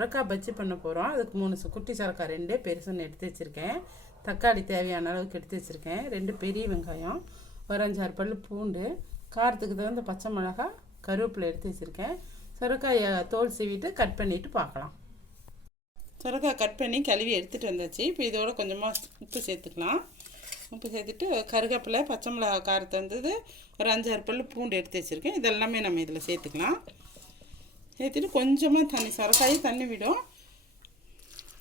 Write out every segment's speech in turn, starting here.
சொரக்காய் பஜ்ஜி பண்ண போகிறோம் அதுக்கு மூணு குட்டி சொரக்காய் ரெண்டு பெருசுன்னு எடுத்து வச்சுருக்கேன். தக்காளி தேவையான அளவுக்கு எடுத்து வச்சுருக்கேன். ரெண்டு பெரிய வெங்காயம் ஒரு அஞ்சாறு பல்லு பூண்டு காரத்துக்கு தகுந்த பச்சை மிளகாய் கருவேப்பிலை எடுத்து வச்சுருக்கேன். சொரக்காயை தோல் சீவிட்டு கட் பண்ணிவிட்டு பார்க்கலாம். சொரக்காய் கட் பண்ணி கழுவி எடுத்துகிட்டு வந்தாச்சு. இப்போ இதோட கொஞ்சமாக உப்பு சேர்த்துக்கலாம். உப்பு சேர்த்துட்டு கருவேப்பிலை பச்சை மிளகாய் காரத்தை வந்தது ஒரு அஞ்சாறு பல்லு பூண்டு எடுத்து வச்சுருக்கேன். இதெல்லாமே நம்ம இதில் சேர்த்துக்கலாம். சேர்த்துட்டு கொஞ்சமாக தண்ணி சொரக்காயே தண்ணி விடும்.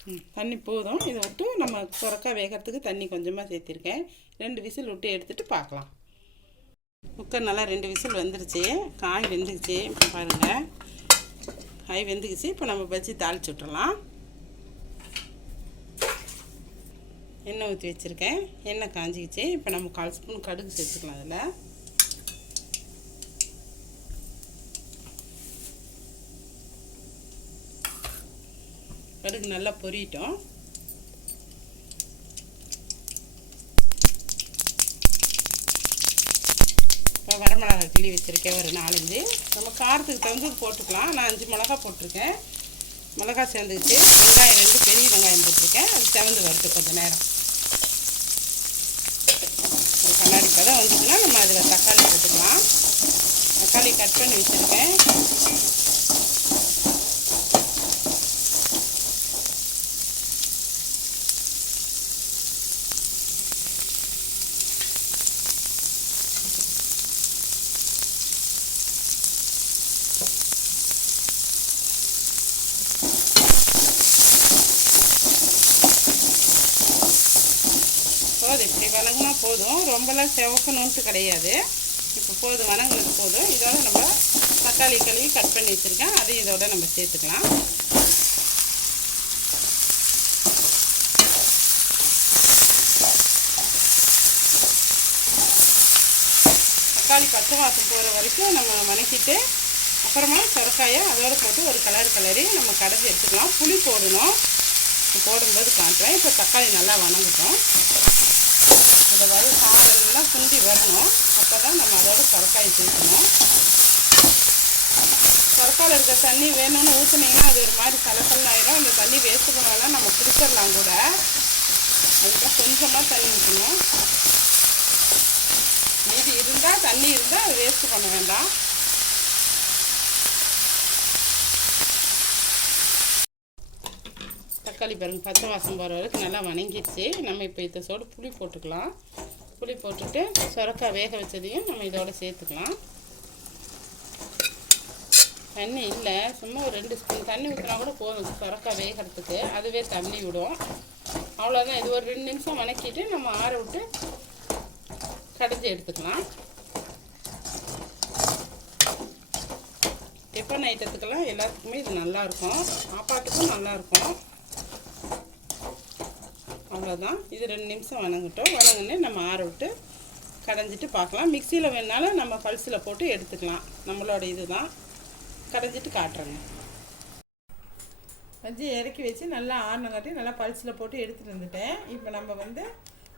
ம், தண்ணி போதும். இதை விட்டு நம்ம சொரக்காய் வேகிறதுக்கு தண்ணி கொஞ்சமாக சேர்த்திருக்கேன். ரெண்டு விசில் விட்டு எடுத்துகிட்டு பார்க்கலாம். குக்கர் நல்லா ரெண்டு விசில் வந்துருச்சு. காய் வெந்துக்குச்சு இப்போ பாருங்கள் காய் வெந்துக்குச்சு இப்போ நம்ம பஜ்ஜி தாளிச்சு விட்டுறலாம். எண்ணெய் ஊற்றி வச்சுருக்கேன். எண்ணெய் காஞ்சிக்கிச்சு. இப்போ நம்ம கால் ஸ்பூன் கடுகு சேர்த்துக்கலாம் அதில். கடுகு நல்லா பொரியட்டும் இப்போ வரமிளகா கிள்ளி வச்சுருக்கேன் ஒரு நாலஞ்சு. நம்ம காரத்துக்கு தகுந்தது போட்டுக்கலாம். நான் அஞ்சு மிளகா போட்டிருக்கேன். மிளகா சேர்ந்துக்கிட்டு வெங்காயம் ரெண்டு பெரிய வெங்காயம் போட்டிருக்கேன். அது செவந்து வருது கொஞ்சம் நேரம். ஒரு கண்ணாடி பதம் வந்துச்சுன்னா நம்ம அதில் தக்காளி போட்டுக்கலாம். தக்காளி கட் பண்ணி வச்சுருக்கேன். போதும். இப்படி வணங்கினா போதும். ரொம்பலாம் செவக்கணுன்ட்டு கிடையாது. இப்போ போதும் வணங்கினது போதும். இதோட நம்ம தக்காளி கழுவி கட் பண்ணி வச்சுருக்கேன். அதையும் இதோட நம்ம சேர்த்துக்கலாம். தக்காளி பச்சை வாசம் போகிற வரைக்கும் நம்ம வணக்கிட்டு அப்புறமா சுரக்காயை அதோட போட்டு ஒரு கலர் கலரி நம்ம கடைஞ்சி எடுத்துக்கலாம். புளி போடணும். போடும்போது காட்டுறேன். இப்போ தக்காளி நல்லா வணங்கட்டும். அந்த வறு சாம்பல்லாம் குண்டி வரணும். அப்போ தான் நம்ம அதோட சுரக்காய் சேர்க்கணும். சுரக்காயில் இருக்க தண்ணி வேணும்னு ஊற்றுனீங்கன்னா அது ஒரு மாதிரி சலசல் ஆயிடும் அந்த தண்ணி வேஸ்ட் பண்ணலாம் நம்ம குடிச்சிடலாம் கூட. அதுக்காக கொஞ்சமாக தண்ணி ஊற்றணும் மீதி இருந்தால் தண்ணி இருந்தால் வேஸ்ட்டு வேஸ்ட் பண்ண வேண்டாம். தக்காளி பாருங்கள் பச்சை வாசம் போகிற வரைக்கும் நல்லா வணங்கிடுச்சு. நம்ம இப்போ இதை சோடு புளி போட்டுக்கலாம். புளி போட்டுட்டு சுரக்காய் வேக வச்சதையும் நம்ம இதோட சேர்த்துக்கலாம். தண்ணி இல்லை சும்மா ஒரு ரெண்டு ஸ்பூன் தண்ணி ஊற்றினா கூட போதும் சுரக்காய் வேகிறதுக்கு. அதுவே தண்ணி விடும். அவ்வளோதான் இது ஒரு ரெண்டு நிமிஷம் வணக்கிட்டு நம்ம ஆற விட்டு கடைஞ்சி எடுத்துக்கலாம். டிஃபன் ஐட்டத்துக்கெல்லாம் எல்லாத்துக்குமே இது நல்லாயிருக்கும் சாப்பாட்டுக்கும் நல்லாயிருக்கும் அவ்வளோதான் இது ரெண்டு நிமிஷம் வணங்கட்டும். வணங்கினே நம்ம ஆற விட்டு கடைஞ்சிட்டு பார்க்கலாம். மிக்சியில் வேணாலும் நம்ம பல்ஸில் போட்டு எடுத்துக்கலாம். நம்மளோட இது தான் கடைஞ்சிட்டு காட்டுறேங்க. வஞ்சி இறக்கி வச்சு நல்லா ஆறினங்காட்டி நல்லா பல்ஸில் போட்டு எடுத்துகிட்டு வந்துட்டேன். இப்போ நம்ம வந்து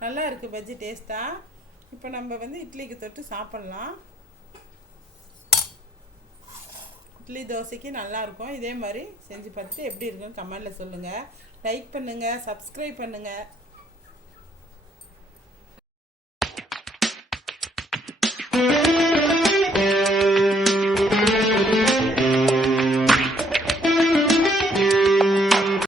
நல்லா இருக்குது பஜ்ஜி டேஸ்ட்டாக இப்போ நம்ம வந்து இட்லிக்கு தொட்டு சாப்பிட்லாம். இட்லி தோசைக்கு நல்லாயிருக்கும். இதே மாதிரி செஞ்சு பார்த்துட்டு எப்படி இருக்குன்னு கமெண்டில் சொல்லுங்கள் லைக் பண்ணுங்கள் சப்ஸ்கிரைப் பண்ணுங்கள்